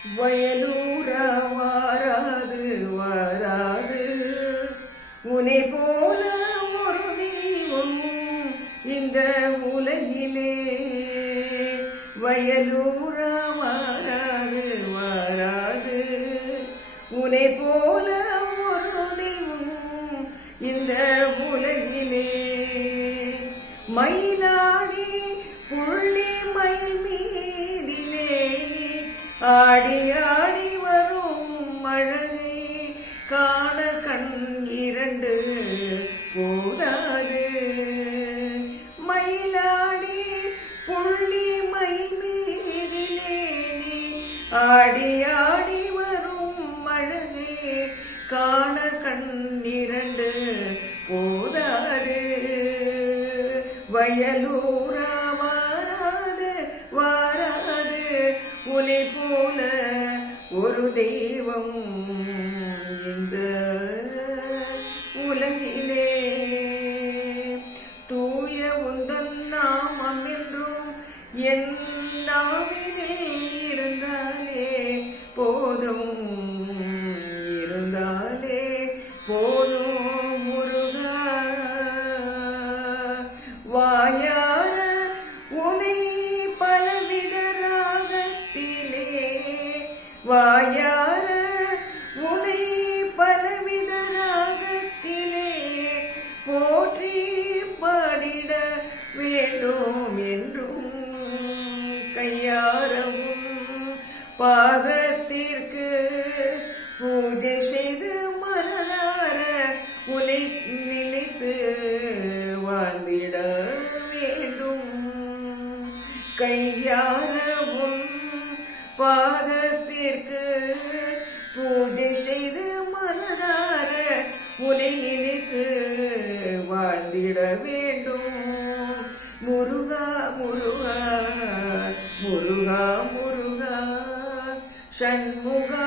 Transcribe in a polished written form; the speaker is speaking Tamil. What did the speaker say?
வயலூரா வாராது வாராது உனை போல ஒரு தெய்வம் இந்த உலகிலே. வயலூரா வாராது வாராது உனை போல ஒரு தெய்வம் இந்த உலகிலே. மயிலாடி புள்ளி மயில் மீதிலே ஆடி ஆடி வரும் அழகை காண கண் இரண்டு போதாது. மயிலாடி புள்ளி மயில் மீதிலே ஆடி ஆடி வரும் அழகை காண கண் இரண்டு போதாது. வயலூரா வாராது வாராது உனை போல ஒரு தெய்வம் இந்த உலகிலே. தூய உந்தன் நாமம் என்றும் என் நாவினில் இருந்தாலே போதும், இருந்தாலே போதும் முருகா. வாயார உனை பலவித ராகத்திலே, வாயார உனை பலவித ராகத்திலே போற்றி பாடிட வேண்டும் என்றும். கையாரவும் பாதத்திற்கு பூஜை செய்து மனதார உனை நினைத்து வாழ்ந்திட வேண்டும். கையாரவும் பாதத்திற்கு பூஜை செய்து மனதார உனை நினைத்து வாழ்ந்திட வேண்டும். முருகா முருகா முருகா முருகா சண்முகா